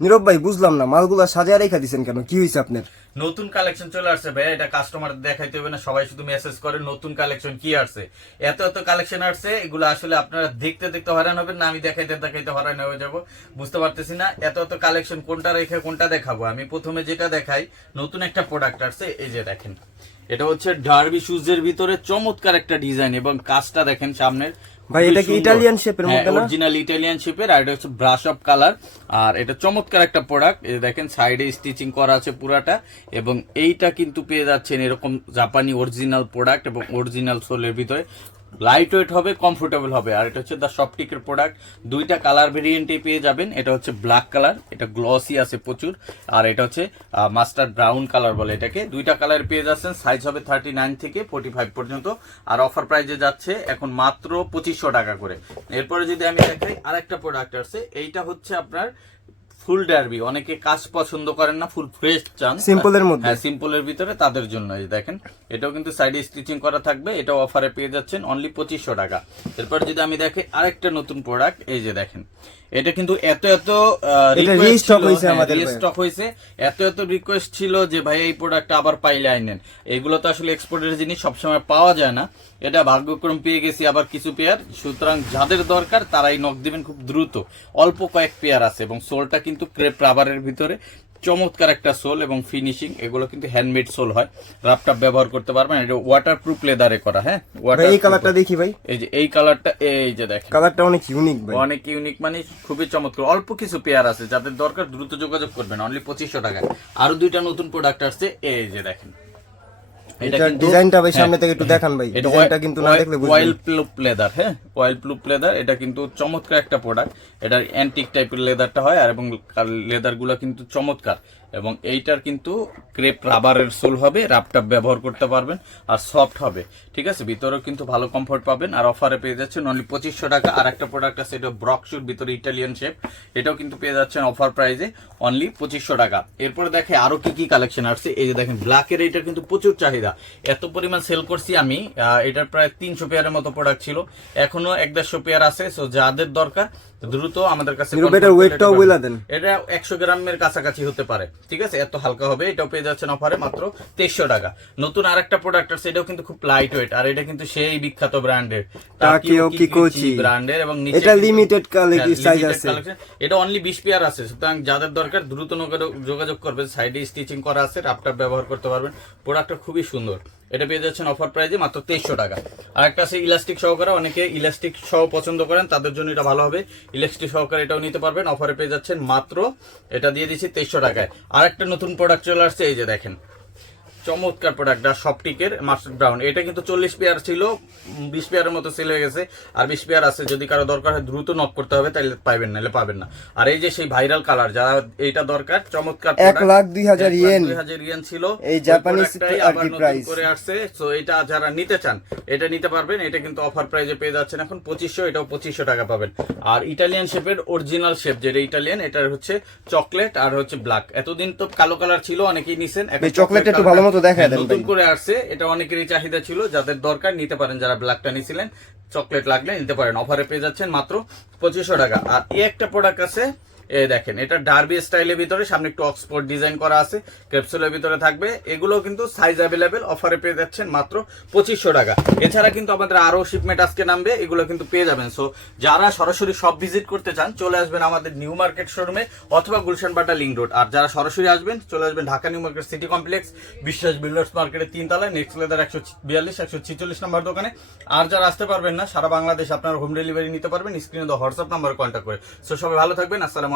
নীরব ভাই, বুঝলাম না। মালগুলা সাজায় রেখা দিছেন কেন? কি হয়েছে আপনার? নতুন কালেকশন চলে আসছে ভাই এটা কাস্টমার দেখাইতে হবে না। সবাই শুধু মেসেজ করে নতুন কালেকশন কি আসছে। এত এত কালেকশন আসছে, এগুলো আসলে আপনারা দেখতে দেখতে হয়রান হবেন না। আমি দেখাইতে দেখাইতে হয়রান হয়ে যাব। বুঝতে পারতেছি না এত এত কালেকশন কোনটা রেখে কোনটা দেখাবো। আমি প্রথমে যেটা দেখাই, নতুন একটা প্রোডাক্ট আসছে। এই যে দেখেন। এটা হচ্ছে ডার্বি শুজের ভিতরে চমৎকার একটা ডিজাইন এবং কাজটা দেখেন সামনের। ভাই, এটা কি ইটালিয়ান শেপের এর মধ্যে না? অরিজিনাল ইটালিয়ান শেপের আর এটা হচ্ছে ব্রাশ অফ কালার আর এটা চমৎকার একটা প্রোডাক্ট এই দেখেন সাইডে স্টিচিং করা আছে পুরাটা। এবং এইটা কিন্তু পেয়ে যাচ্ছেন এরকম জাপানি অরিজিনাল প্রোডাক্ট এবং অরিজিনাল সোলের ভিতরে। লাইট ওয়েট হবে কমফোর্টেবল হবে। আর এটা হচ্ছে দ্য সফটিকের প্রোডাক্ট দুইটা কালার ভেরিয়েন্টে পেয়ে যাবেন। এটা হচ্ছে ব্ল্যাক কালার এটা গ্লসি আছে প্রচুর। আর এটা হচ্ছে মাস্টার ব্রাউন কালার বলে এটাকে। দুইটা কালার পেয়ে যাচ্ছেন সাইজ হবে থার্টি নাইন থেকে ফোর্টি ফাইভ পর্যন্ত। আর অফার প্রাইজে যাচ্ছে এখন মাত্র পঁচিশশো টাকা করে। এরপরে যদি আমি দেখাই আরেকটা প্রোডাক্ট আছে এইটা হচ্ছে আপনার ফুল ডার্বি। অনেকে কাজ পছন্দ করেন না ফুল ফ্রেশ চান। সিম্পলের মধ্যে। হ্যাঁ সিম্পলের ভিতরে তাদের জন্য এই দেখেন এটাও কিন্তু সাইডে স্টিচিং করা থাকবে এটাও অফারে পেয়ে যাচ্ছেন অনলি পঁচিশশো টাকা। এরপর যদি আমি দেখি আরেকটা নতুন প্রোডাক্ট এই যে দেখেন এটা কিন্তু এত এত এটা restock হয়েছে এত এত রিকোয়েস্ট ছিল যে ভাই এই প্রোডাক্টটা আবার পাইলে আইনেন। এগুলো তো আসলে এক্সপোর্টের জিনিস সবসময় পাওয়া যায় না। এটা ভাগ্যক্রম পেয়ে গেছি আবার কিছু পেয়ার সুতরাং যাদের দরকার তারাই নক দিবেন খুব দ্রুত। অল্প কয়েক পেয়ার আছে এবং সোলটা কিন্তু ক্রেপ রাবারের ভিতরে চমৎকার একটা সোল এবং ফিনিশিং এগুলো কিন্তু হ্যান্ডমেড সোল হয়। রাপটাপ ব্যবহার করতে পারবেন এটা ওয়াটার প্রুফ লেদারে করা হ্যাঁ? ওয়াটার এই কালারটা দেখি ভাই। এই যে এই কালারটা এই যে দেখেন। কালারটা অনেক ইউনিক ভাই। অনেক ইউনিক মানে খুবই চমৎকার। অল্প কিছু পেয়ার আছে যাদের দরকার দ্রুত যোগাযোগ করবেন অনলি পঁচিশশো টাকায়। আরও দুইটা নতুন প্রোডাক্ট আসছে এই যে দেখেন। ডিজাইনটা ভাই সামনে থেকে একটু দেখান ভাই হ্যাঁ। এটা কিন্তু না দেখলে বুঝবেন। অয়েল প্লুপ লেদার হ্যাঁ অয়েল প্লুপ লেদার এটা কিন্তু চমৎকার একটা প্রোডাক্ট এটার অ্যান্টিক টাইপের লেদারটা হয় আর এবং লেদারগুলো কিন্তু চমৎকার। এবং এইটার কিন্তু ক্রেপ রাবারের সোল হবে রাপটাপ ব্যবহার করতে পারবেন আর সফট হবে। ঠিক আছে? ভিতরেও কিন্তু ভালো কমফোর্ট পাবেন আর অফারে পেয়ে যাচ্ছেন অনলি পঁচিশশো টাকা। আর একটা প্রোডাক্ট আছে এটা ব্রকশুর ভিতরে ইটালিয়ান শেপ এটাও কিন্তু পেয়ে যাচ্ছেন অফার প্রাইজে অনলি পঁচিশশো টাকা। এরপরে দেখে আরও কি কি কালেকশন আসছে। এই যে দেখেন ব্ল্যাকের এটা কিন্তু প্রচুর চাহিদা। এত পরিমাণ সেল করছি আমি এটার প্রায় তিনশো পেয়ারের মতো প্রোডাক্ট ছিল। এখনও এক দেড়শো পেয়ার আছে সো যাদের দরকার দ্রুত আমাদের কাছে। এটা একশো গ্রামের কাছাকাছি হতে পারে। ঠিক আছে? এত হালকা হবে এটাও পেয়ে যাচ্ছেন অফারে মাত্র তেইশশো টাকা। নতুন আর একটা প্রোডাক্ট আছে এটাও কিন্তু খুব লাইট ওয়েট আর এটা কিন্তু সেই বিখ্যাত ব্র্যান্ডের। ব্র্যান্ডের এবং নিচে এটা লিমিটেড হ্যাঁ, সাইজ আছে। এটা অনলি বিশ পেয়ার আছে সুতরাং যাদের দরকার দ্রুত যোগাযোগ করবেন সাইডে স্টিচিং করা আছে রাপটাপ ব্যবহার করতে পারবেন। প্রোডাক্টটা খুবই সুন্দর। এটা পেয়ে যাচ্ছেন অফার প্রাইজে মাত্র তেইশশো টাকা। আর একটা আছে ইলাস্টিক সহকারে, অনেকে ইলাস্টিক সহ পছন্দ করেন, তাদের জন্য এটা ভালো হবে। ইলাস্টিক সহকারে এটাও নিতে পারবেন অফারে পেয়ে যাচ্ছেন মাত্র, এটা দিয়ে দিচ্ছি তেইশশো টাকায়। আর একটা নতুন প্রোডাক্ট চলে আসছে, এই যে দেখেন। চমৎকার প্রোডাক্ট সফটিকের মাস্টার ব্রাউন এটা কিন্তু চল্লিশ পেয়ার ছিল বিশ পেয়ারের মতো সেল হয়ে গেছে। আর বিশ পেয়ার আছে যদি কারও দরকার হয় দ্রুত নক করতে হবে তাহলে পাইবেন নাহলে পাবেন না। আর এই যে সেই ভাইরাল কালার যারা এইটা দরকার চমৎকার এক লাখ দুই হাজার ইয়েন। দুই হাজার ইয়েন ছিল। এই আর আবার নতুন করে আসছে। তো এটা যারা নিতে চান এটা নিতে পারবেন। এটা কিন্তু অফার প্রাইজে পেয়ে যাচ্ছেন এখন পঁচিশশো এটাও পঁচিশশো টাকা পাবেন। আর ইটালিয়ান শেপের অরিজিনাল শেপ যেটা ইটালিয়ান এটার হচ্ছে চকলেট আর হচ্ছে ব্ল্যাক এতদিন তো কালো কালার ছিল অনেকেই নিছেন। এখন এই একটু ভালো মতো দেখায় হ্যাঁ, দেন নতুন করে আসছে এটা অনেকেরই চাহিদা ছিল যাদের দরকার নিতে পারেন। যারা ব্ল্যাকটা নিছিলেন চকলেট লাগলে নিতে পারেন। অফারে পেয়ে যাচ্ছেন মাত্র পঁচিশশো টাকা। আর এই একটা প্রোডাক্ট আছে এই দেখেন, এটা ডার্বি স্টাইলের ভিতরে, সামনে একটু অক্সফোর্ড ডিজাইন করা আছে ক্যাপসুলের ভিতরে থাকবে। এগুলো কিন্তু সাইজ অ্যাভেলেবেল অফারে পেয়ে যাচ্ছেন মাত্র পঁচিশশো টাকা। এছাড়া কিন্তু আমাদের আরও শিপমেন্ট আজকে নামবে, এগুলো কিন্তু পেয়ে যাবেন। সো যারা সরাসরি সব ভিজিট করতে চান, চলে আসবেন আমাদের নিউ মার্কেট শোরুমে অথবা গুলশান বাটা লিঙ্ক রোড আর যারা সরাসরি আসবেন, চলে আসবেন Dhaka New Market City Complex Biswas builders মার্কেটের তিন তলায় নেক্সট লেদার একশো বিয়াল্লিশ, একশো ছিচল্লিশ নম্বর দোকানে। আর যারা আসতে পারবেন না, সারা বাংলাদেশ আপনার হোম ডেলিভারি নিতে পারবেন স্ক্রিনে হোয়াটসঅ্যাপ নাম্বার কন্ট্যাক্ট করে। সো সবাই ভালো থাকবেন, আসসালামু